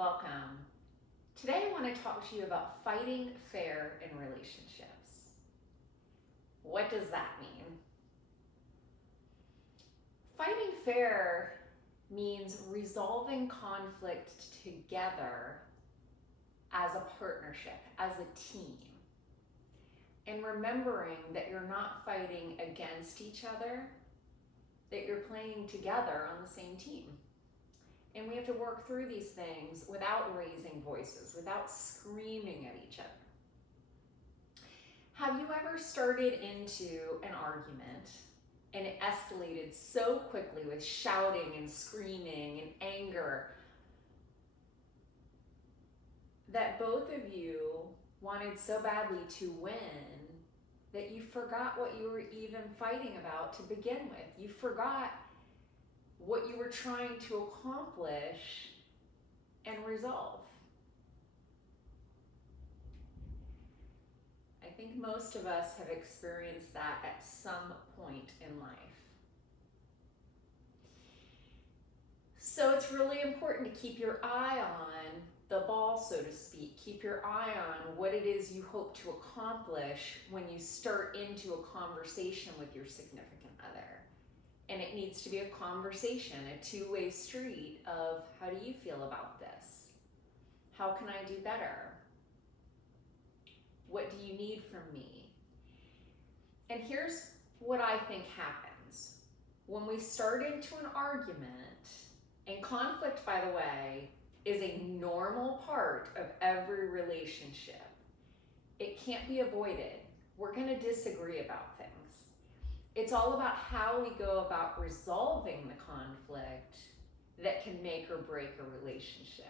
Welcome. Today I want to talk to you about fighting fair in relationships. What does that mean? Fighting fair means resolving conflict together as a partnership, as a team. And remembering that you're not fighting against each other, that you're playing together on the same team. And we have to work through these things without raising voices, without screaming at each other. Have you ever started into an argument and it escalated so quickly with shouting and screaming and anger that both of you wanted so badly to win that you forgot what you were even fighting about to begin with? You forgot what you were trying to accomplish and resolve. I think most of us have experienced that at some point in life. So it's really important to keep your eye on the ball, so to speak. Keep your eye on what it is you hope to accomplish when you start into a conversation with your significant other. And it needs to be a conversation, a two-way street of, how do you feel about this? How can I do better? What do you need from me? And here's what I think happens. When we start into an argument, and conflict, by the way, is a normal part of every relationship. It can't be avoided. We're going to disagree about things. It's all about how we go about resolving the conflict that can make or break a relationship.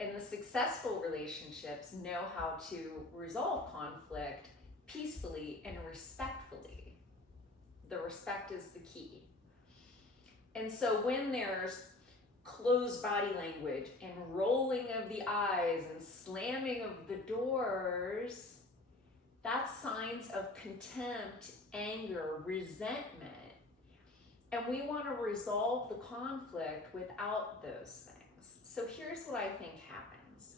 And the successful relationships know how to resolve conflict peacefully and respectfully. The respect is the key. And so when there's closed body language and rolling of the eyes and slamming of the doors, that's signs of contempt, anger, resentment. And we want to resolve the conflict without those things. So here's what I think happens.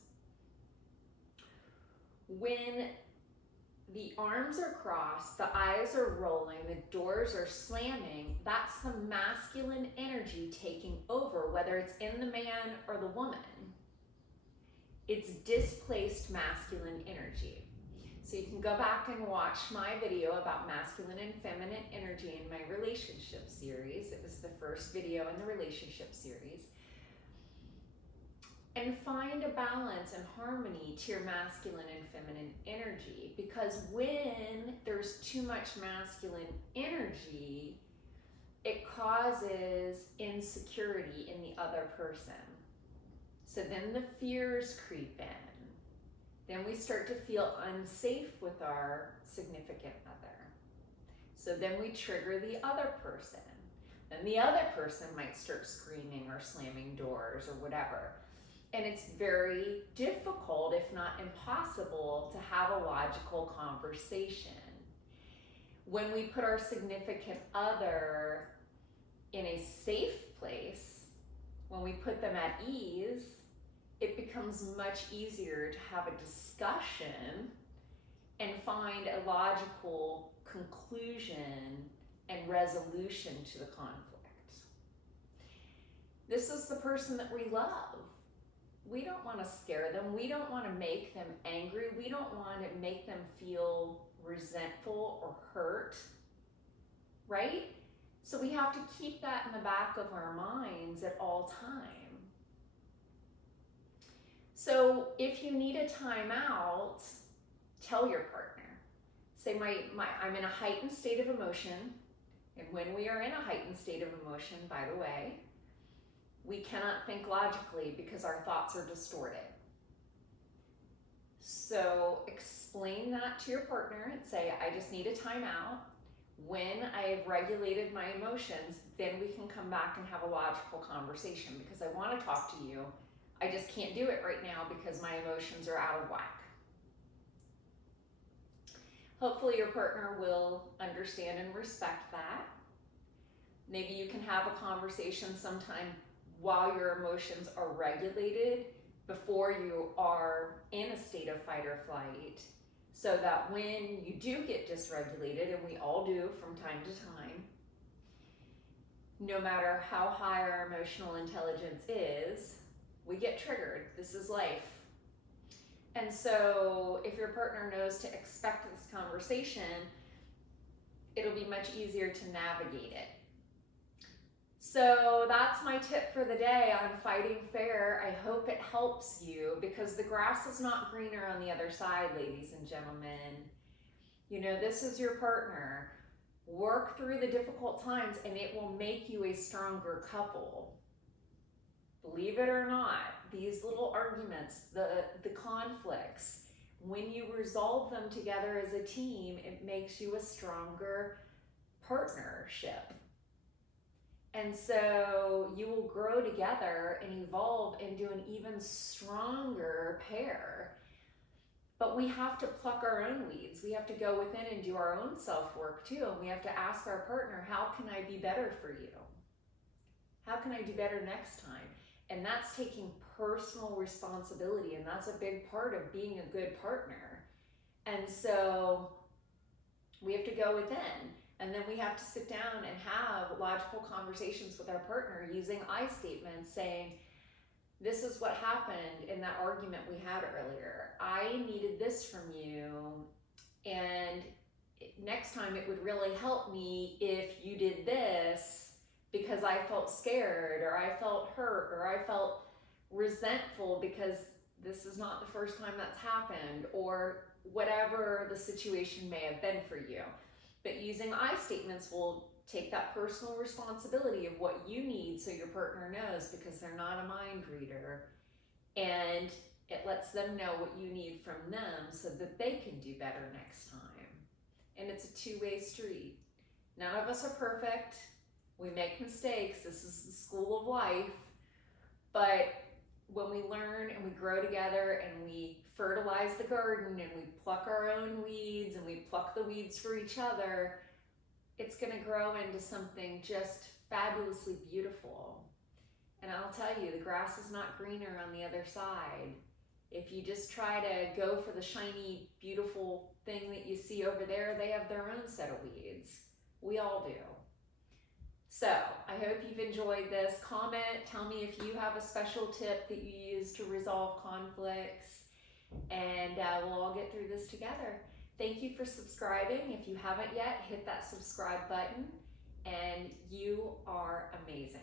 When the arms are crossed, the eyes are rolling, the doors are slamming, that's the masculine energy taking over, whether it's in the man or the woman. It's displaced masculine energy. So you can go back and watch my video about masculine and feminine energy in my relationship series. It was the first video in the relationship series. And find a balance and harmony to your masculine and feminine energy, because when there's too much masculine energy, it causes insecurity in the other person. So then the fears creep in. Then we start to feel unsafe with our significant other. So then we trigger the other person. Then the other person might start screaming or slamming doors or whatever. And it's very difficult, if not impossible, to have a logical conversation. When we put our significant other in a safe place, when we put them at ease, it becomes much easier to have a discussion and find a logical conclusion and resolution to the conflict. This is the person that we love. We don't want to scare them. We don't want to make them angry. We don't want to make them feel resentful or hurt, right? So we have to keep that in the back of our minds at all times. So if you need a timeout, tell your partner. Say, I'm in a heightened state of emotion. And when we are in a heightened state of emotion, by the way, we cannot think logically because our thoughts are distorted. So explain that to your partner and say, I just need a timeout. When I've regulated my emotions, then we can come back and have a logical conversation, because I want to talk to you. I just can't do it right now because my emotions are out of whack. Hopefully your partner will understand and respect that. Maybe you can have a conversation sometime while your emotions are regulated before you are in a state of fight or flight, so that when you do get dysregulated, and we all do from time to time, no matter how high our emotional intelligence is, we get triggered. This is life. And so if your partner knows to expect this conversation, it'll be much easier to navigate it. So that's my tip for the day on fighting fair. I hope it helps you, because the grass is not greener on the other side, ladies and gentlemen. You know, this is your partner. Work through the difficult times and it will make you a stronger couple. Believe it or not, these little arguments, the conflicts, when you resolve them together as a team, it makes you a stronger partnership. And so you will grow together and evolve into an even stronger pair. But we have to pluck our own weeds. We have to go within and do our own self-work too. And we have to ask our partner, how can I be better for you? How can I do better next time? And that's taking personal responsibility. And that's a big part of being a good partner. And so we have to go within. And then we have to sit down and have logical conversations with our partner using I statements, saying, this is what happened in that argument we had earlier. I needed this from you, and next time it would really help me if you did this, because I felt scared, or I felt hurt, or I felt resentful because this is not the first time that's happened, or whatever the situation may have been for you. But using I statements will take that personal responsibility of what you need so your partner knows, because they're not a mind reader, and it lets them know what you need from them so that they can do better next time. And it's a two-way street. None of us are perfect. We make mistakes. This is the school of life. But when we learn and we grow together and we fertilize the garden and we pluck our own weeds and we pluck the weeds for each other, it's going to grow into something just fabulously beautiful. And I'll tell you, the grass is not greener on the other side. If you just try to go for the shiny, beautiful thing that you see over there, they have their own set of weeds. We all do. So I hope you've enjoyed this. Comment, tell me if you have a special tip that you use to resolve conflicts, and we'll all get through this together. Thank you for subscribing. If you haven't yet, hit that subscribe button, and you are amazing.